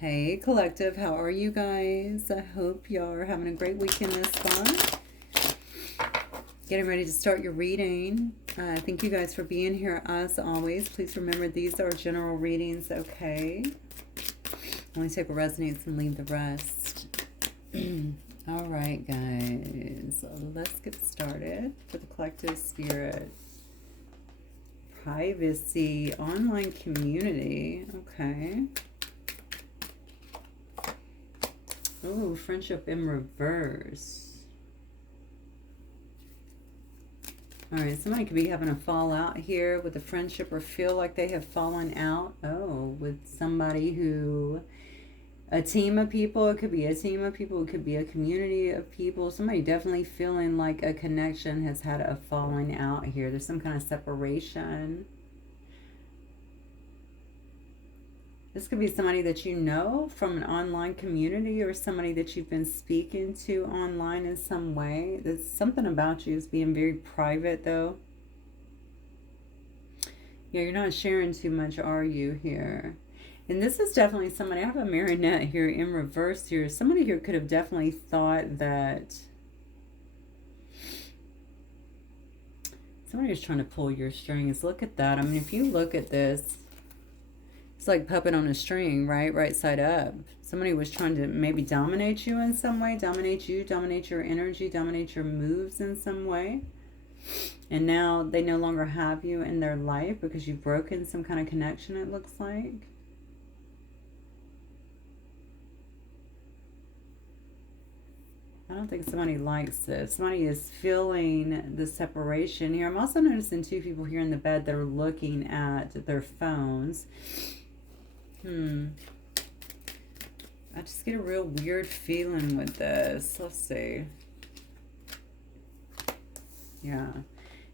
Hey, collective, how are you guys? I hope y'all are having a great weekend this far. Getting ready to start your reading. Thank you guys for being here as always. Please remember these are general readings, okay? Only take what resonates and leave the rest. All right, guys. So let's get started for the collective spirit. Privacy, online community, okay. Oh, friendship in reverse. All right, somebody could be having a fallout here with a friendship or feel like they have fallen out. Oh, with somebody who, a team of people, it could be a team of people, it could be a community of people. Somebody definitely feeling like a connection has had a falling out here. There's some kind of separation. This could be somebody that you know from an online community or somebody that you've been speaking to online in some way. There's something about you is being very private, though. Yeah, you're not sharing too much, are you, here? And this is definitely somebody, I have a marionette here in reverse here. Somebody here could have definitely thought that somebody was trying to pull your strings. Look at that. I mean, if you look at this, it's like puppet on a string, right? Right side up. Somebody was trying to maybe dominate you in some way, dominate you, dominate your energy, dominate your moves in some way. And now they no longer have you in their life because you've broken some kind of connection, it looks like. I don't think somebody likes this. Somebody is feeling the separation here. I'm also noticing two people here in the bed that are looking at their phones. I just get a real weird feeling with this. Let's see. Yeah.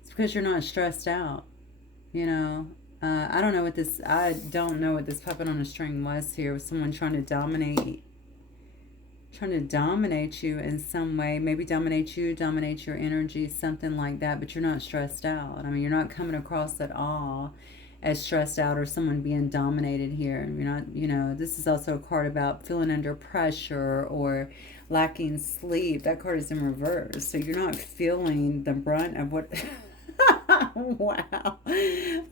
It's because you're not stressed out. You know, I don't know what this puppet on a string was here. Was someone trying to dominate you in some way, maybe dominate you, dominate your energy, something like that, but you're not stressed out. I mean, you're not coming across at all as stressed out or someone being dominated here. You're not, this is also a card about feeling under pressure or lacking sleep. That card is in reverse. So you're not feeling the brunt of what wow,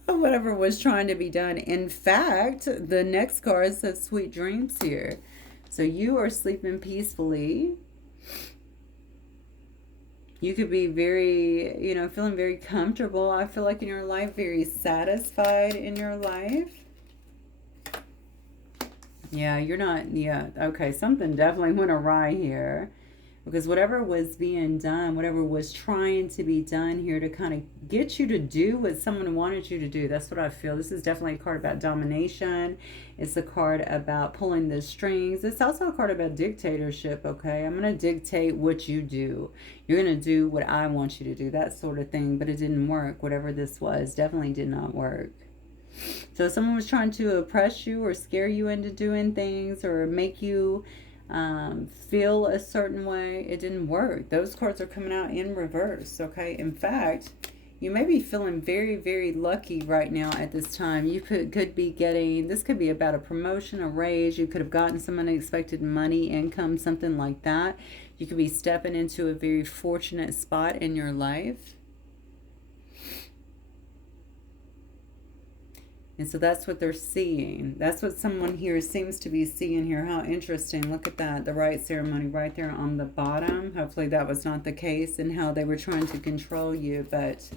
whatever was trying to be done. In fact, the next card says sweet dreams here. So you are sleeping peacefully. You could be very, feeling very comfortable. I feel like in your life, very satisfied in your life. Yeah, you're not, yeah, okay, something definitely went awry here. Because whatever was being done, whatever was trying to be done here to kind of get you to do what someone wanted you to do, that's what I feel. This is definitely a card about domination. It's a card about pulling the strings. It's also a card about dictatorship, okay? I'm going to dictate what you do. You're going to do what I want you to do, that sort of thing. But it didn't work. Whatever this was definitely did not work. So if someone was trying to oppress you or scare you into doing things or make you feel a certain way, it didn't work. Those cards are coming out in reverse, okay? In fact, you may be feeling very, very lucky right now at this time. You could be getting, this could be about a promotion, a raise. You could have gotten some unexpected money, income, something like that. You could be stepping into a very fortunate spot in your life. And so that's what they're seeing. That's what someone here seems to be seeing here. How interesting. Look at that. The right ceremony right there on the bottom. Hopefully that was not the case and how they were trying to control you. But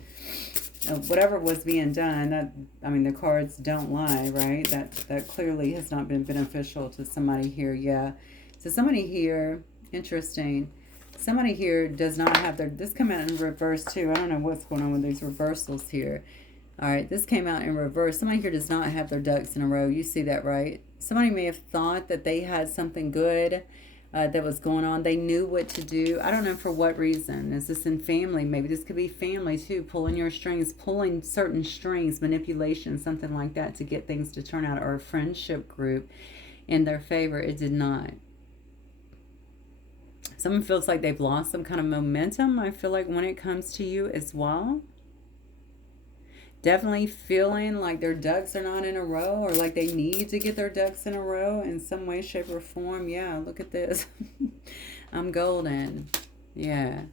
whatever was being done, the cards don't lie, right? That clearly has not been beneficial to somebody here. Yeah. So somebody here, interesting. Somebody here does not have their, this come out in reverse too. I don't know what's going on with these reversals here. All right, this came out in reverse. Somebody here does not have their ducks in a row. You see that, right? Somebody may have thought that they had something good that was going on. They knew what to do. I don't know for what reason. Is this in family? Maybe this could be family too, pulling your strings, pulling certain strings, manipulation, something like that to get things to turn out, or a friendship group in their favor. It did not. Someone feels like they've lost some kind of momentum, I feel like, when it comes to you as well. Definitely feeling like their ducks are not in a row, or like they need to get their ducks in a row in some way, shape, or form. Yeah, look at this. I'm golden. Yeah.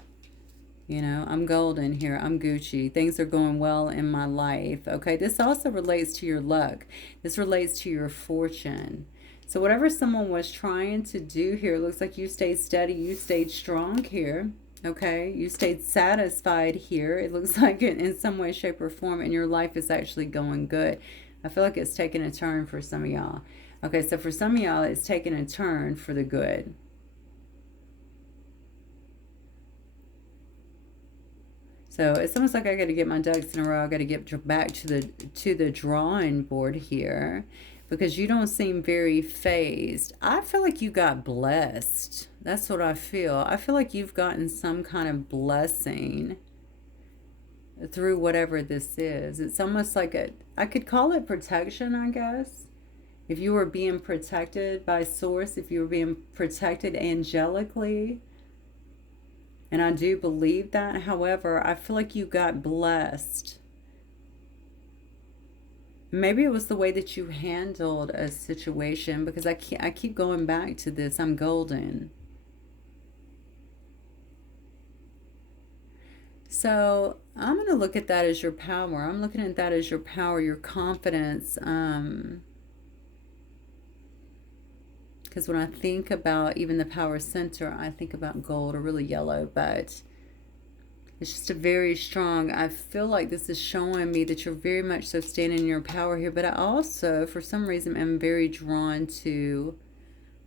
You know, I'm golden here. I'm Gucci. Things are going well in my life. Okay, this also relates to your luck. This relates to your fortune. So whatever someone was trying to do here, it looks like you stayed steady. You stayed strong here. Okay, you stayed satisfied here. It looks like it in some way, shape, or form, and your life is actually going good. I feel like it's taking a turn for some of y'all. Okay, so for some of y'all, it's taking a turn for the good. So it's almost like I got to get my ducks in a row. I got to get back to the drawing board here, because you don't seem very phased. I feel like you got blessed. That's what I feel. I feel like you've gotten some kind of blessing through whatever this is. It's almost like I could call it protection, I guess. If you were being protected by source, if you were being protected angelically, and I do believe that. However, I feel like you got blessed. Maybe it was the way that you handled a situation, because I keep going back to this. I'm golden. So I'm going to look at that as your power. I'm looking at that as your power, your confidence. Because when I think about even the power center, I think about gold, or really yellow, but it's just a very strong, I feel like this is showing me that you're very much so standing in your power here. But I also, for some reason, am very drawn to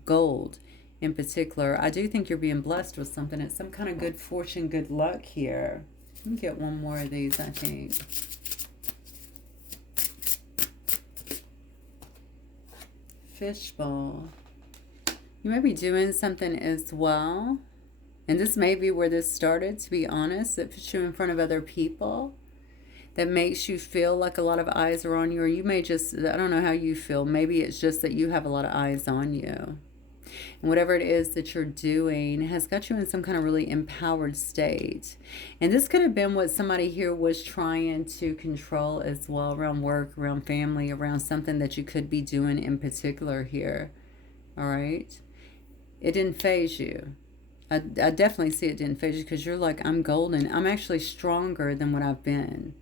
gold in particular. I do think you're being blessed with something. It's some kind of good fortune, good luck here. Let me get one more of these, I think. Fishbowl. You may be doing something as well. And this may be where this started, to be honest, that puts you in front of other people, that makes you feel like a lot of eyes are on you. Or you may just, I don't know how you feel. Maybe it's just that you have a lot of eyes on you. And whatever it is that you're doing has got you in some kind of really empowered state. And this could have been what somebody here was trying to control as well, around work, around family, around something that you could be doing in particular here. All right? It didn't phase you. I definitely see it didn't phase you, because you're like, I'm golden. I'm actually stronger than what I've been.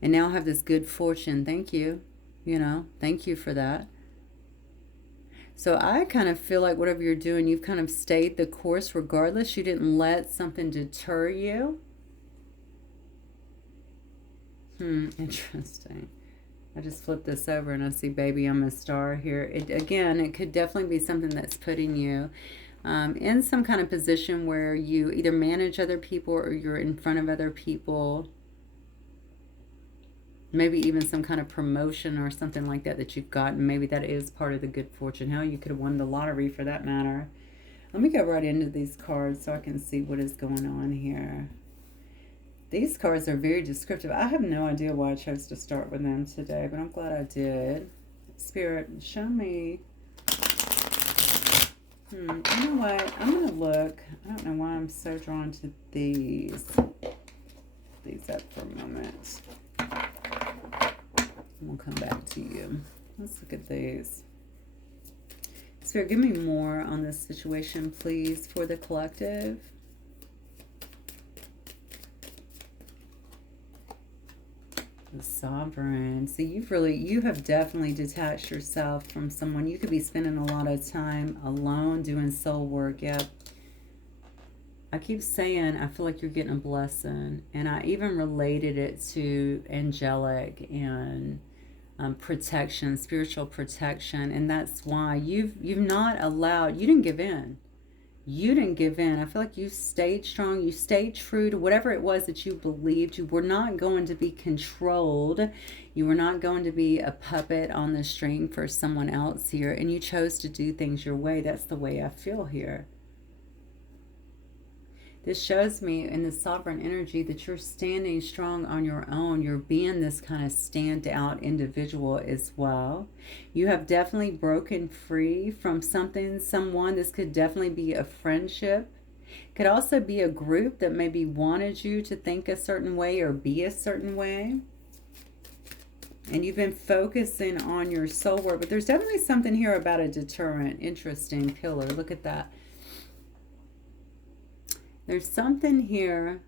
And now I have this good fortune. Thank you. You know, thank you for that. So I kind of feel like whatever you're doing, you've kind of stayed the course regardless. You didn't let something deter you. Interesting. I just flipped this over and I see baby, I'm a star here. Again, it could definitely be something that's putting you in some kind of position where you either manage other people, or you're in front of other people. Maybe even some kind of promotion or something like that that you've gotten. Maybe that is part of the good fortune. Hell, you could have won the lottery for that matter. Let me go right into these cards so I can see what is going on here. These cards are very descriptive. I have no idea why I chose to start with them today, but I'm glad I did. Spirit, show me. You know what? I'm going to look. I don't know why I'm so drawn to these. These up for a moment. We'll come back to you. Let's look at these. Spirit, give me more on this situation, please, for the collective. The Sovereign. See, you have definitely detached yourself from someone. You could be spending a lot of time alone doing soul work. Yep. I keep saying I feel like you're getting a blessing, and I even related it to angelic and protection, spiritual protection, and that's why you've not allowed. You didn't give in. You didn't give in. I feel like you stayed strong. You stayed true to whatever it was that you believed. You were not going to be controlled. You were not going to be a puppet on the string for someone else here, and you chose to do things your way. That's the way I feel here. This shows me in the sovereign energy that you're standing strong on your own. You're being this kind of standout individual as well. You have definitely broken free from something, someone. This could definitely be a friendship. Could also be a group that maybe wanted you to think a certain way or be a certain way. And you've been focusing on your soul work, but there's definitely something here about a deterrent. Interesting pillar. Look at that. There's something here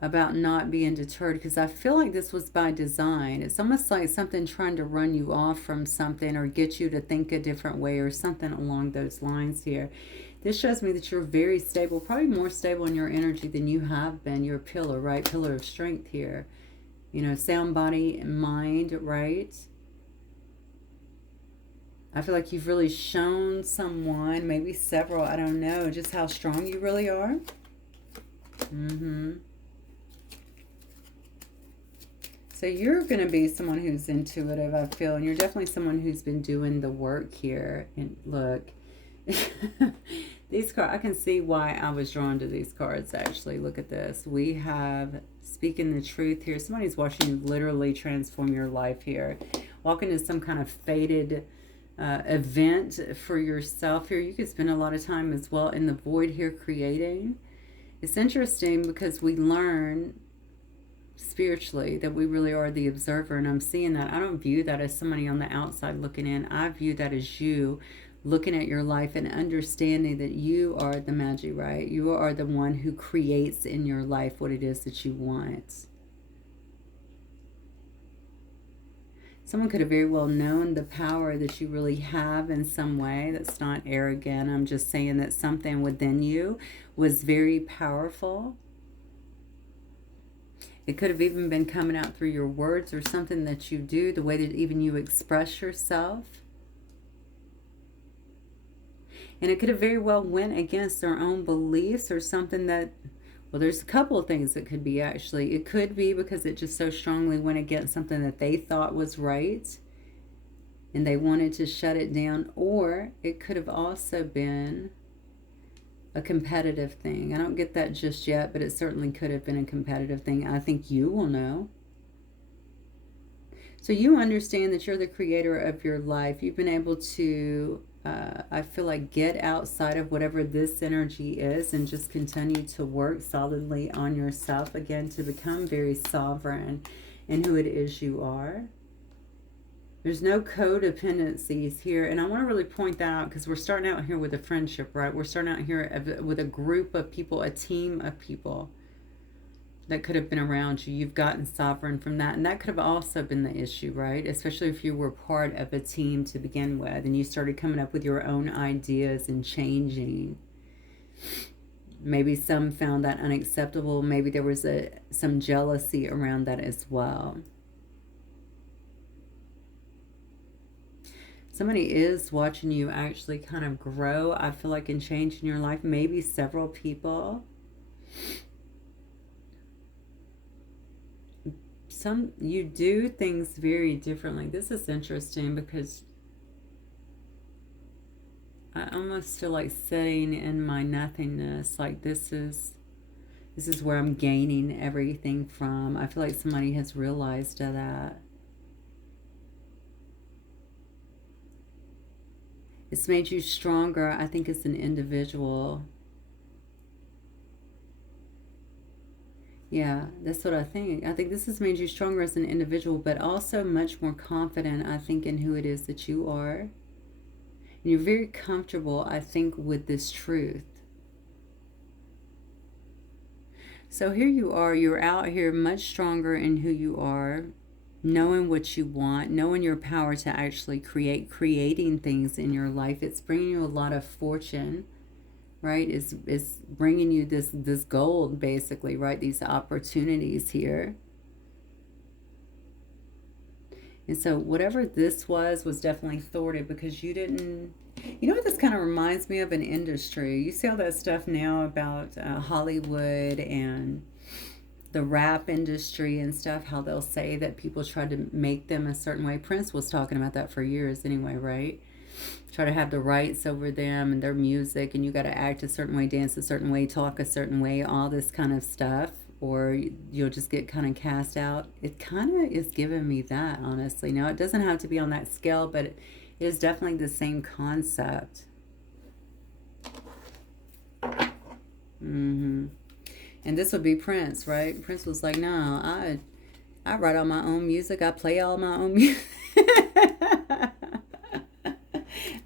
about not being deterred, because I feel like this was by design. It's almost like something trying to run you off from something or get you to think a different way or something along those lines here. This shows me that you're very stable, probably more stable in your energy than you have been. Your pillar, right? Pillar of strength here. You know, sound body and mind, right? I feel like you've really shown someone, maybe several, I don't know, just how strong you really are. So you're going to be someone who's intuitive, I feel, and you're definitely someone who's been doing the work here. And look, these cards, I can see why I was drawn to these cards, actually. Look at this. We have speaking the truth here. Somebody's watching you literally transform your life here. Walk into some kind of fated event for yourself here. You could spend a lot of time as well in the void here creating. It's interesting because we learn spiritually that we really are the observer, and I'm seeing that. I don't view that as somebody on the outside looking in. I view that as you looking at your life and understanding that you are the Magi, right? You are the one who creates in your life what it is that you want. Someone could have very well known the power that you really have in some way. That's not arrogant. I'm just saying that something within you was very powerful. It could have even been coming out through your words or something that you do, the way that even you express yourself. And it could have very well went against their own beliefs or something that, well, there's a couple of things that could be actually. It could be because it just so strongly went against something that they thought was right and they wanted to shut it down. Or it could have also been a competitive thing. I don't get that just yet, but it certainly could have been a competitive thing. I think you will know. So you understand that you're the creator of your life. You've been able to, I feel like, get outside of whatever this energy is and just continue to work solidly on yourself again to become very sovereign in who it is you are. There's no codependencies here. And I want to really point that out because we're starting out here with a friendship, right? We're starting out here with a group of people, a team of people that could have been around you. You've gotten sovereign from that. And that could have also been the issue, right? Especially if you were part of a team to begin with and you started coming up with your own ideas and changing. Maybe some found that unacceptable. Maybe there was some jealousy around that as well. Somebody is watching you actually kind of grow, I feel like, and change in your life. Maybe several people. You do things very differently. This is interesting because I almost feel like sitting in my nothingness. Like this is where I'm gaining everything from. I feel like somebody has realized that. It's made you stronger, I think, as an individual. Yeah, that's what I think. I think this has made you stronger as an individual, but also much more confident, I think, in who it is that you are. And you're very comfortable, I think, with this truth. So here you are, you're out here much stronger in who you are, knowing what you want, knowing your power to actually creating things in your life. It's bringing you a lot of fortune, right? It's bringing you this gold, basically, right? These opportunities here. And so whatever this was definitely thwarted because you didn't, you know what this kind of reminds me of? An industry. You see all that stuff now about Hollywood and the rap industry and stuff, how they'll say that people try to make them a certain way. Prince was talking about that for years anyway, right? Try to have the rights over them and their music, and you got to act a certain way, dance a certain way, talk a certain way, all this kind of stuff, or you'll just get kind of cast out. It kind of is giving me that, honestly. Now, it doesn't have to be on that scale, but it is definitely the same concept. And this would be Prince, right? Prince was like, no, I write all my own music. I play all my own music.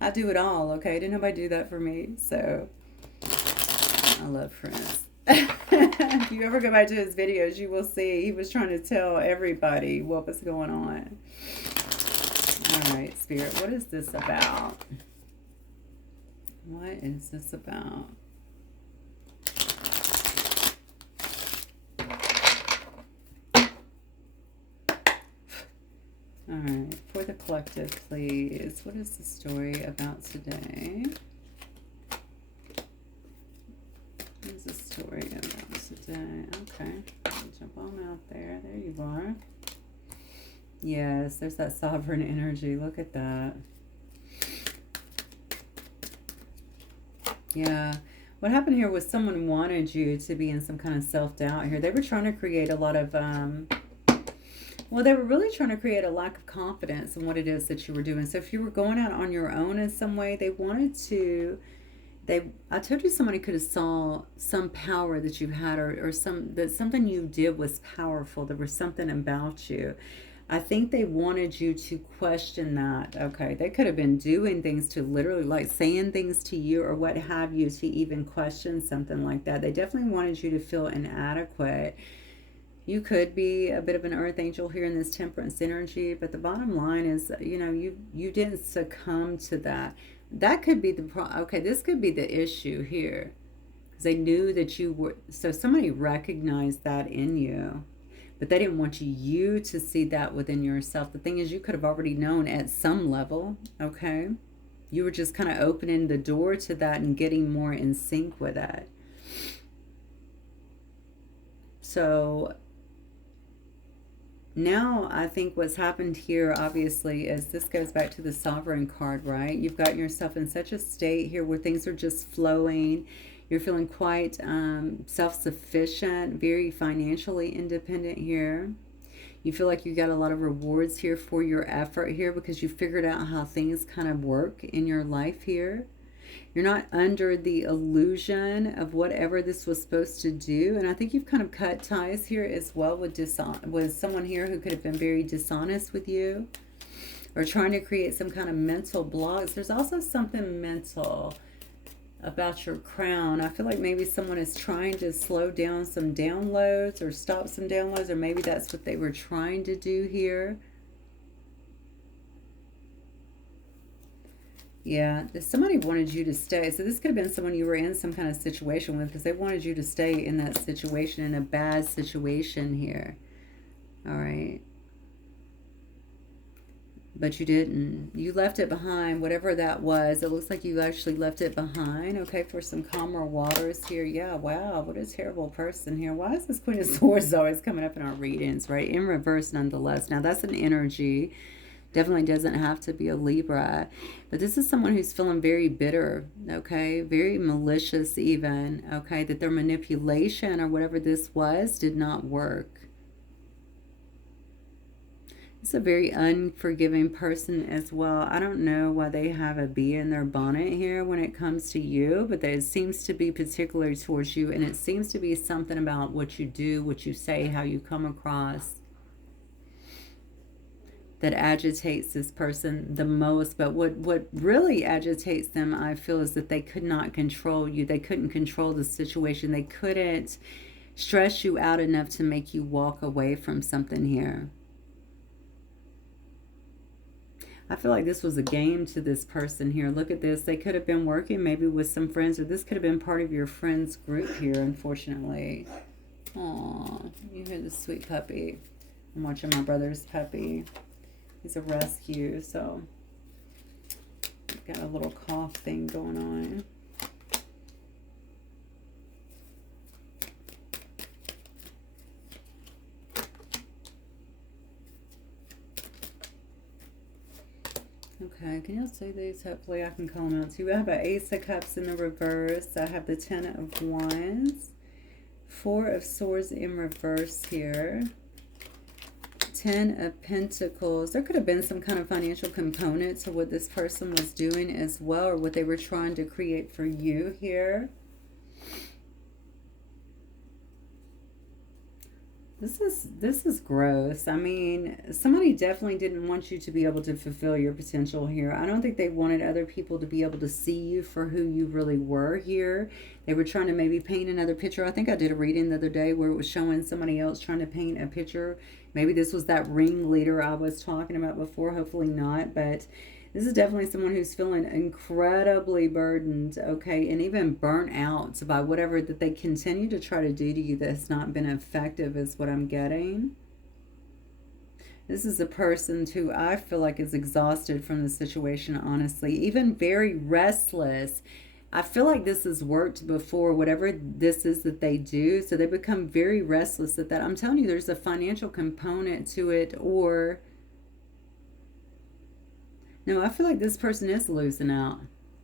I do it all, okay? Didn't nobody do that for me. So I love Prince. If you ever go back to his videos, you will see he was trying to tell everybody what was going on. All right, Spirit, what is this about? What is this about? All right, for the collective, please. What is the story about today? What is the story about today? Okay, jump on out there. There you are. Yes, there's that sovereign energy. Look at that. Yeah. What happened here was someone wanted you to be in some kind of self-doubt here. They were trying to create a lot of, well, they were really trying to create a lack of confidence in what it is that you were doing. So if you were going out on your own in some way, they wanted to, I told you somebody could have saw some power that you had, or something you did was powerful. There was something about you. I think they wanted you to question that. Okay, they could have been doing things to literally, like saying things to you or what have you, to even question something like that. They definitely wanted you to feel inadequate. You could be a bit of an earth angel here in this temperance energy, but the bottom line is, you know, you didn't succumb to that. That could be the okay, this could be the issue here, because they knew that you were, so somebody recognized that in you, but they didn't want you to see that within yourself. The thing is, you could have already known at some level, okay? You were just kind of opening the door to that and getting more in sync with that. So now I think what's happened here, obviously, is this goes back to the Sovereign card, right? You've gotten yourself in such a state here where things are just flowing. You're feeling quite self-sufficient, very financially independent here. You feel like you got a lot of rewards here for your effort here, because you figured out how things kind of work in your life here. You're not under the illusion of whatever this was supposed to do. And I think you've kind of cut ties here as well with someone here who could have been very dishonest with you, or trying to create some kind of mental blocks. There's also something mental about your crown. I feel like maybe someone is trying to slow down some downloads or stop some downloads, or maybe that's what they were trying to do here. Yeah, somebody wanted you to stay. So this could have been someone you were in some kind of situation with, because they wanted you to stay in that situation, in a bad situation here. All right. But you didn't. You left it behind, whatever that was. It looks like you actually left it behind, okay, for some calmer waters here. Yeah, wow, what a terrible person here. Why is this Queen of Swords always coming up in our readings, right? In reverse, nonetheless. Now, that's an energy. Definitely doesn't have to be a Libra. But this is someone who's feeling very bitter, okay? Very malicious even, okay? That their manipulation or whatever this was did not work. It's a very unforgiving person as well. I don't know why they have a bee in their bonnet here when it comes to you, but it seems to be particular towards you, and it seems to be something about what you do, what you say, how you come across, that agitates this person the most. But what really agitates them, I feel, is that they could not control you. They couldn't control the situation. They couldn't stress you out enough to make you walk away from something here. I feel like this was a game to this person here. Look at this. They could have been working maybe with some friends, or this could have been part of your friend's group here, unfortunately. Aw, you hear the sweet puppy. I'm watching my brother's puppy. He's a rescue, so got a little cough thing going on. Okay, can y'all see these? Hopefully I can call them out too. I have an Ace of Cups in the reverse. I have the Ten of Wands. Four of Swords in reverse here. Ten of Pentacles. There could have been some kind of financial component to what this person was doing as well, or what they were trying to create for you here. This is gross. I mean, somebody definitely didn't want you to be able to fulfill your potential here. I don't think they wanted other people to be able to see you for who you really were here. They were trying to maybe paint another picture. I think I did a reading the other day where it was showing somebody else trying to paint a picture. Maybe this was that ringleader I was talking about before. Hopefully not, but this is definitely someone who's feeling incredibly burdened, okay, and even burnt out by whatever that they continue to try to do to you that's not been effective, is what I'm getting. This is a person who I feel like is exhausted from the situation, honestly, even very restless. I feel like this has worked before, whatever this is that they do. So they become very restless at that. I'm telling you, there's a financial component to it, or no, I feel like this person is losing out.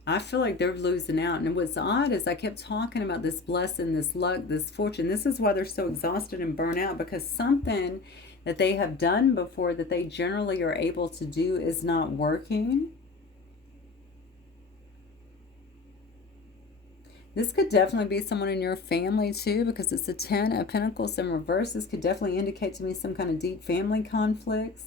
I feel like they're losing out. And what's odd is I kept talking about this blessing, this luck, this fortune. This is why they're so exhausted and burnt out, because something that they have done before that they generally are able to do is not working. This could definitely be someone in your family too, because it's a 10 of Pentacles in reverse. This could definitely indicate to me some kind of deep family conflicts.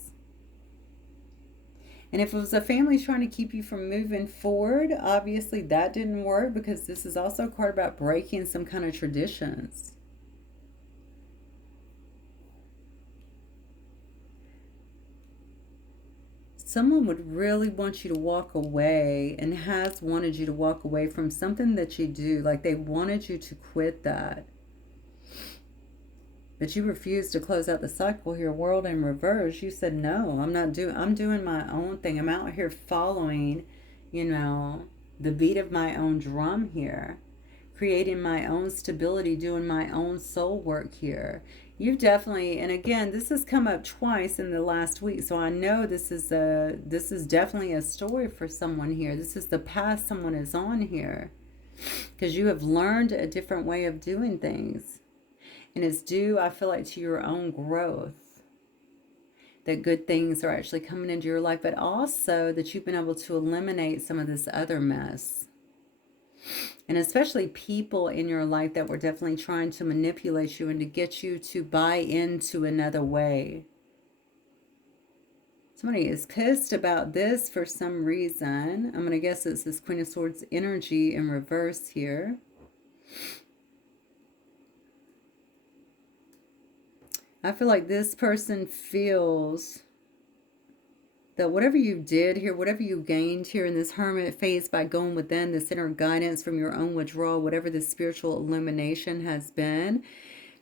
And if it was a family trying to keep you from moving forward, obviously that didn't work, because this is also a card about breaking some kind of traditions. Someone would really want you to walk away and has wanted you to walk away from something that you do. Like they wanted you to quit that. But you refused to close out the cycle here, world in reverse. You said, no, I'm doing my own thing. I'm out here following, you know, the beat of my own drum here, creating my own stability, doing my own soul work here. You've definitely, and again, this has come up twice in the last week, so I know this is definitely a story for someone here. This is the path someone is on here, because you have learned a different way of doing things. And it's due, I feel like, to your own growth, that good things are actually coming into your life, but also that you've been able to eliminate some of this other mess. And especially people in your life that were definitely trying to manipulate you and to get you to buy into another way. Somebody is pissed about this for some reason. I'm going to guess it's this Queen of Swords energy in reverse here. I feel like this person feels that whatever you did here, whatever you gained here in this hermit phase by going within, this inner guidance from your own withdrawal, whatever the spiritual illumination has been,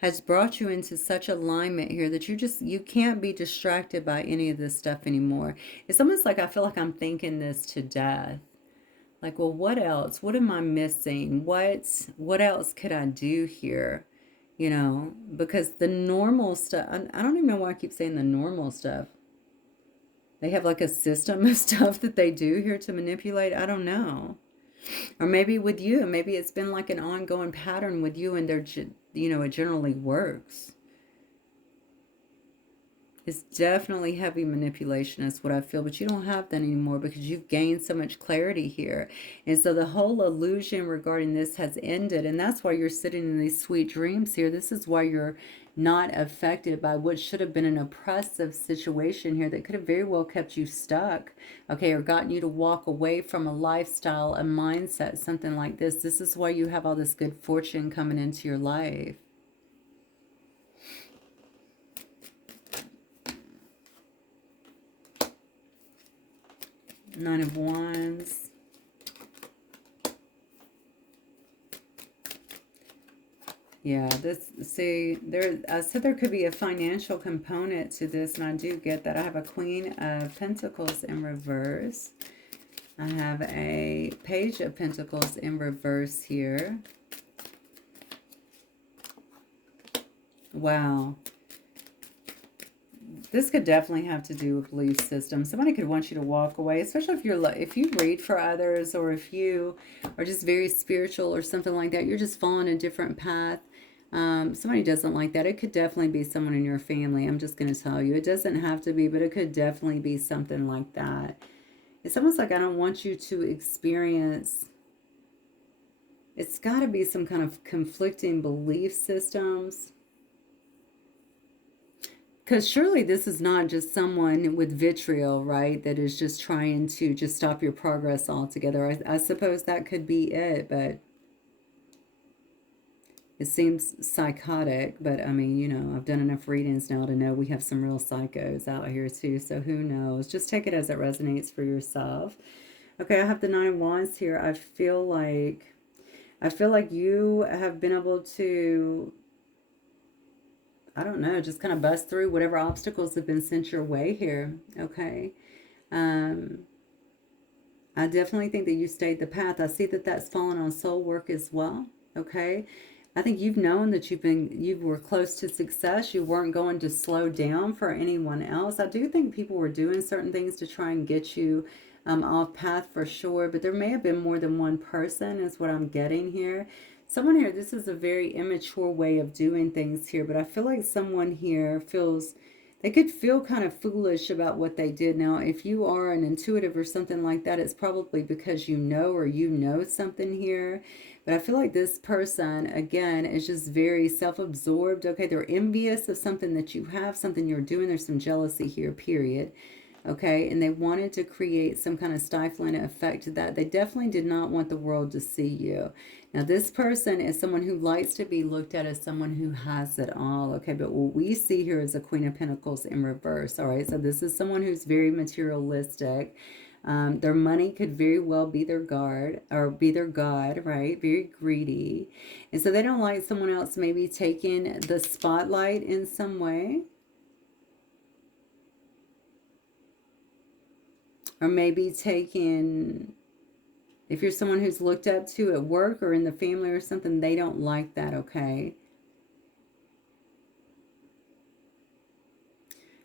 has brought you into such alignment here that you can't be distracted by any of this stuff anymore. It's almost like I feel like I'm thinking this to death. Like, well, what else? What am I missing? What else could I do here? You know, because the normal stuff, I don't even know why I keep saying the normal stuff. They have like a system of stuff that they do here to manipulate. I don't know. Or maybe with you, maybe it's been like an ongoing pattern with you, and it generally works. It's definitely heavy manipulation is what I feel, but you don't have that anymore because you've gained so much clarity here. And so the whole illusion regarding this has ended, and that's why you're sitting in these sweet dreams here. This is why you're not affected by what should have been an oppressive situation here that could have very well kept you stuck, okay, or gotten you to walk away from a lifestyle, a mindset, something like this. This is why you have all this good fortune coming into your life. Nine of Wands. Yeah, I said there could be a financial component to this, and I do get that. I have a Queen of Pentacles in reverse. I have a Page of Pentacles in reverse here. Wow. This could definitely have to do with belief system. Somebody could want you to walk away, especially if you read for others, or if you are just very spiritual or something like that. You're just following a different path. Somebody doesn't like that. It could definitely be someone in your family. I'm just going to tell you. It doesn't have to be, but it could definitely be something like that. It's almost like I don't want you to experience. It's got to be some kind of conflicting belief systems. Because surely this is not just someone with vitriol, right? That is just trying to just stop your progress altogether. I suppose that could be it, but it seems psychotic. But I mean, I've done enough readings now to know we have some real psychos out here too. So who knows? Just take it as it resonates for yourself. Okay, I have the Nine of Wands here. I feel like you have been able to, I don't know, just kind of bust through whatever obstacles have been sent your way here. Okay. Um, I definitely think that you stayed the path. I see that that's fallen on soul work as well. Okay. I think you've known that you were close to success. You weren't going to slow down for anyone else. I do think people were doing certain things to try and get you off path for sure, but there may have been more than one person, is what I'm getting here. Someone here, this is a very immature way of doing things here, but I feel like someone here feels they could feel kind of foolish about what they did. Now, if you are an intuitive or something like that, it's probably because you know something here. But I feel like this person, again, is just very self absorbed. Okay, they're envious of something that you have, something you're doing. There's some jealousy here, period. Okay, and they wanted to create some kind of stifling effect to that. They definitely did not want the world to see you. Now, this person is someone who likes to be looked at as someone who has it all. Okay, but what we see here is a Queen of Pentacles in reverse. All right, so this is someone who's very materialistic. Their money could very well be their guard or be their god, right? Very greedy. And so they don't like someone else maybe taking the spotlight in some way. Or maybe taking, if you're someone who's looked up to at work or in the family or something, they don't like that, okay?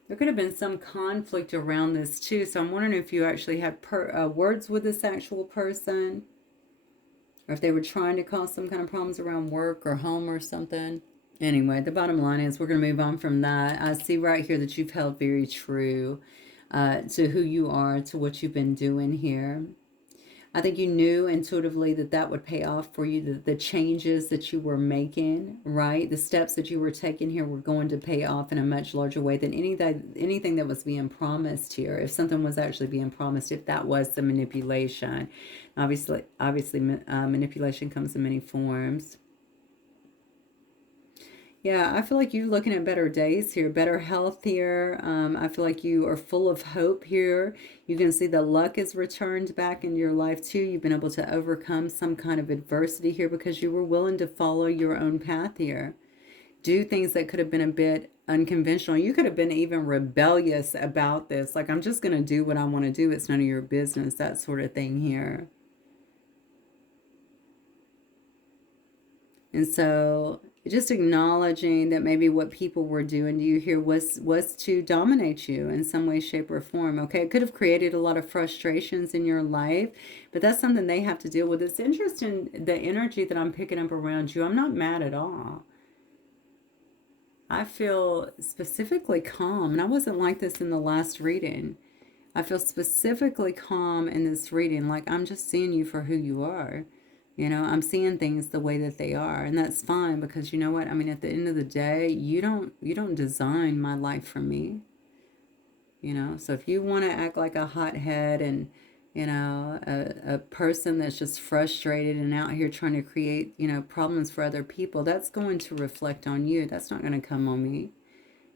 There could have been some conflict around this too. So I'm wondering if you actually had words with this actual person, or if they were trying to cause some kind of problems around work or home or something. Anyway, the bottom line is we're going to move on from that. I see right here that you've held very true to who you are, to what you've been doing here. I think you knew intuitively that that would pay off for you, the changes that you were making, right? The steps that you were taking here were going to pay off in a much larger way than anything that was being promised here. If something was actually being promised, if that was the manipulation. Obviously, manipulation comes in many forms. Yeah, I feel like you're looking at better days here, better health here. I feel like you are full of hope here. You can see the luck is returned back into your life too. You've been able to overcome some kind of adversity here because you were willing to follow your own path here. Do things that could have been a bit unconventional. You could have been even rebellious about this. Like, I'm just going to do what I want to do. It's none of your business, that sort of thing here. And so just acknowledging that maybe what people were doing to you here was to dominate you in some way, shape, or form. Okay, it could have created a lot of frustrations in your life, but that's something they have to deal with. It's interesting, the energy that I'm picking up around you. I'm not mad at all. I feel specifically calm, and I wasn't like this in the last reading. I feel specifically calm in this reading, like I'm just seeing you for who you are. I'm seeing things the way that they are, and that's fine because you know what? I mean, at the end of the day, you don't design my life for me. So if you want to act like a hothead and a person that's just frustrated and out here trying to create problems for other people, that's going to reflect on you. That's not going to come on me.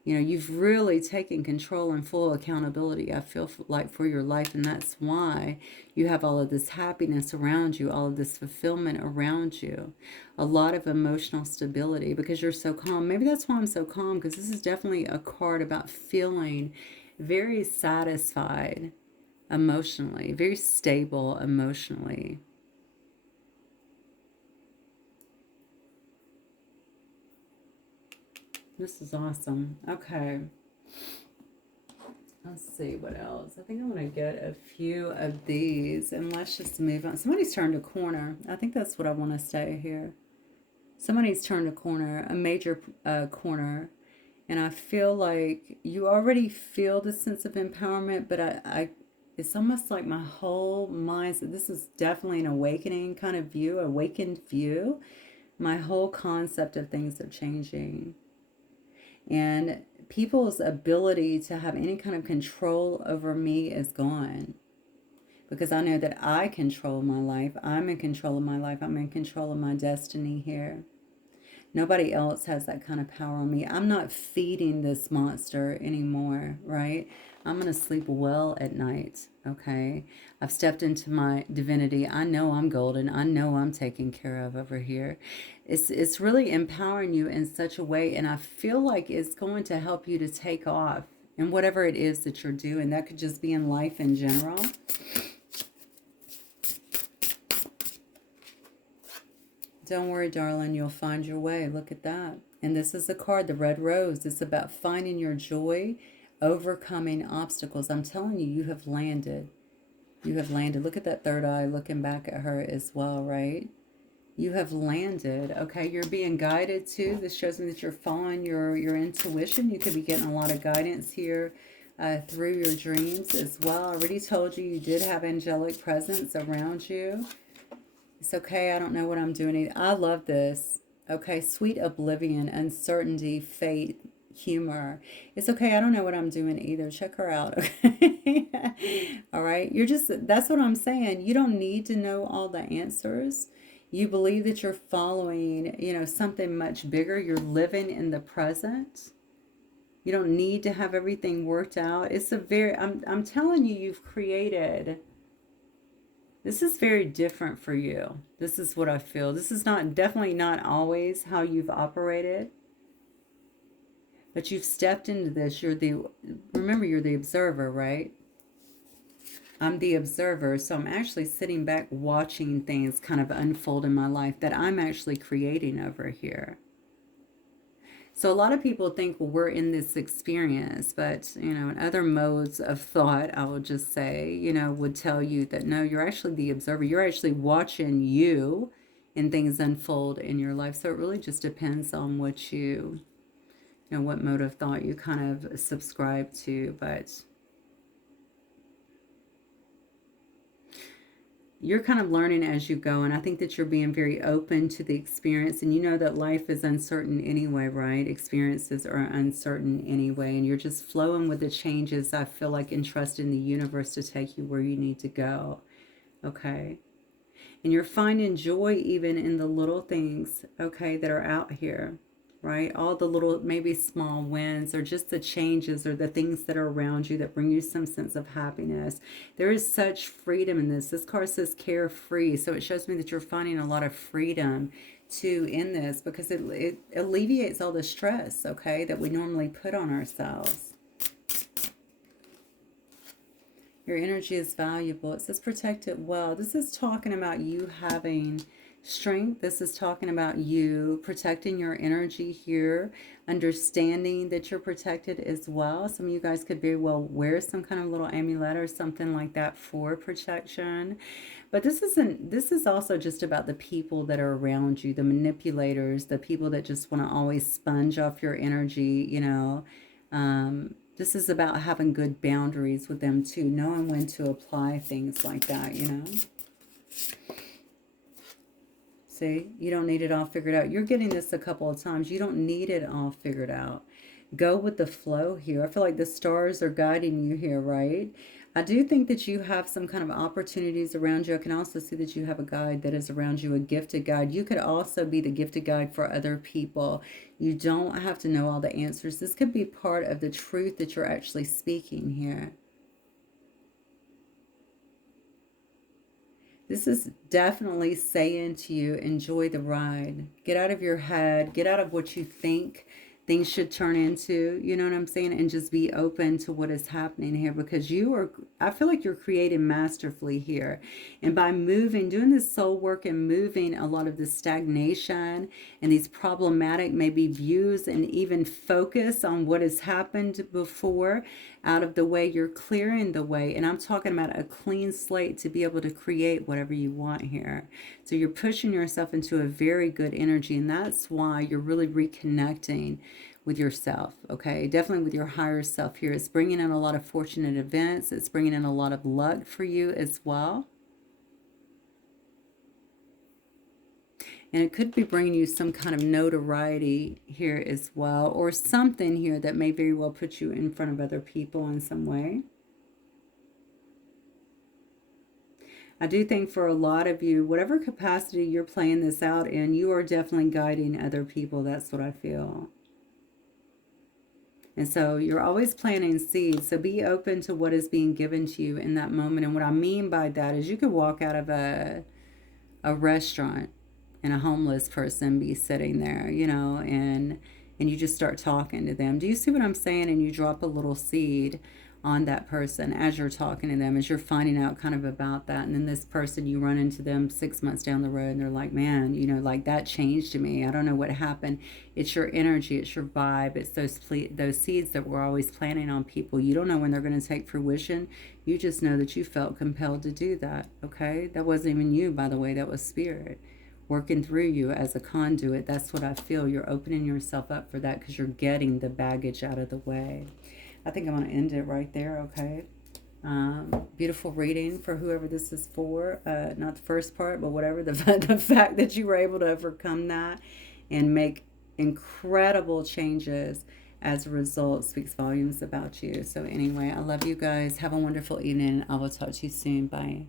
You've really taken control and full accountability, I feel like, for your life. And that's why you have all of this happiness around you, all of this fulfillment around you, a lot of emotional stability because you're so calm. Maybe that's why I'm so calm, because this is definitely a card about feeling very satisfied emotionally, very stable emotionally. This is awesome. Okay. Let's see what else. I think I'm going to get a few of these and let's just move on. Somebody's turned a corner. I think that's what I want to say here. Somebody's turned a corner, a major corner. And I feel like you already feel the sense of empowerment, but it's almost like my whole mind, this is definitely an awakening kind of view, awakened view. My whole concept of things are changing. And people's ability to have any kind of control over me is gone, because I know that I control my life. I'm in control of my life. I'm in control of my destiny here. Nobody else has that kind of power on me. I'm not feeding this monster anymore, right? I'm going to sleep well at night, okay? I've stepped into my divinity. I know I'm golden. I know I'm taken care of over here. It's really empowering you in such a way, and I feel like it's going to help you to take off in whatever it is that you're doing. That could just be in life in general. Don't worry, darling, you'll find your way. Look at that. And this is the card, the red rose. It's about finding your joy, overcoming obstacles. I'm telling you, you have landed. You have landed. Look at that third eye looking back at her as well, right? You have landed. Okay, you're being guided too. This shows me that you're following your intuition. You could be getting a lot of guidance here through your dreams as well. I already told you you did have angelic presence around you. It's okay, I don't know what I'm doing. I love this. Okay, sweet oblivion, uncertainty, fate, humor. It's okay, I don't know what I'm doing either. Check her out, okay? All right, that's what I'm saying. You don't need to know all the answers. You believe that you're following, something much bigger. You're living in the present. You don't need to have everything worked out. I'm telling you, you've created. This is very different for you. This is what I feel. This is definitely not always how you've operated. But you've stepped into this. Remember, you're the observer, right? I'm the observer. So I'm actually sitting back watching things kind of unfold in my life that I'm actually creating over here. So a lot of people think, well, we're in this experience, but, in other modes of thought, I will just say, would tell you that no, you're actually the observer. You're actually watching you and things unfold in your life. So it really just depends on what what mode of thought you kind of subscribe to, but you're kind of learning as you go, and I think that you're being very open to the experience, and you know that life is uncertain anyway, right? Experiences are uncertain anyway, and you're just flowing with the changes, I feel like, and trusting the universe to take you where you need to go, okay? And you're finding joy even in the little things, okay, that are out here, right? All the little, maybe small wins, or just the changes, or the things that are around you that bring you some sense of happiness. There is such freedom in this. This card says carefree. So it shows me that you're finding a lot of freedom too in this, because it alleviates all the stress, okay, that we normally put on ourselves. Your energy is valuable. It says protect it well. This is talking about you having strength. This is talking about you protecting your energy here, understanding that you're protected as well. Some of you guys could very well wear some kind of little amulet or something like that for protection. But this is also just about the people that are around you, the manipulators, the people that just want to always sponge off your energy, this is about having good boundaries with them too, knowing when to apply things like that, See, you don't need it all figured out. You're getting this a couple of times. You don't need it all figured out. Go with the flow here. I feel like the stars are guiding you here, right? I do think that you have some kind of opportunities around you. I can also see that you have a guide that is around you, a gifted guide. You could also be the gifted guide for other people. You don't have to know all the answers. This could be part of the truth that you're actually speaking here. This is definitely saying to you, enjoy the ride. Get out of your head. Get out of what you think things should turn into. You know what I'm saying? And just be open to what is happening here, because I feel like you're creating masterfully here. And by doing this soul work and moving a lot of this stagnation and these problematic maybe views and even focus on what has happened before out of the way, you're clearing the way. And I'm talking about a clean slate to be able to create whatever you want here. So you're pushing yourself into a very good energy, and that's why you're really reconnecting with yourself, okay? Definitely with your higher self here. It's bringing in a lot of fortunate events. It's bringing in a lot of luck for you as well. And it could be bringing you some kind of notoriety here as well, or something here that may very well put you in front of other people in some way. I do think for a lot of you, whatever capacity you're playing this out in, you are definitely guiding other people. That's what I feel. And so you're always planting seeds. So be open to what is being given to you in that moment. And what I mean by that is you could walk out of a restaurant and a homeless person be sitting there, and you just start talking to them. Do you see what I'm saying? And you drop a little seed on that person as you're talking to them, as you're finding out kind of about that. And then this person, you run into them 6 months down the road and they're like, man, like that changed to me. I don't know what happened. It's your energy, it's your vibe, it's those seeds that we're always planting on people. You don't know when they're going to take fruition. You just know that you felt compelled to do that. Okay, that wasn't even you, by the way. That was spirit working through you as a conduit. That's what I feel. You're opening yourself up for that because you're getting the baggage out of the way. I think I'm going to end it right there, okay? Beautiful reading for whoever this is for. Not the first part, but whatever. The fact that you were able to overcome that and make incredible changes as a result speaks volumes about you. So anyway, I love you guys. Have a wonderful evening. I will talk to you soon. Bye.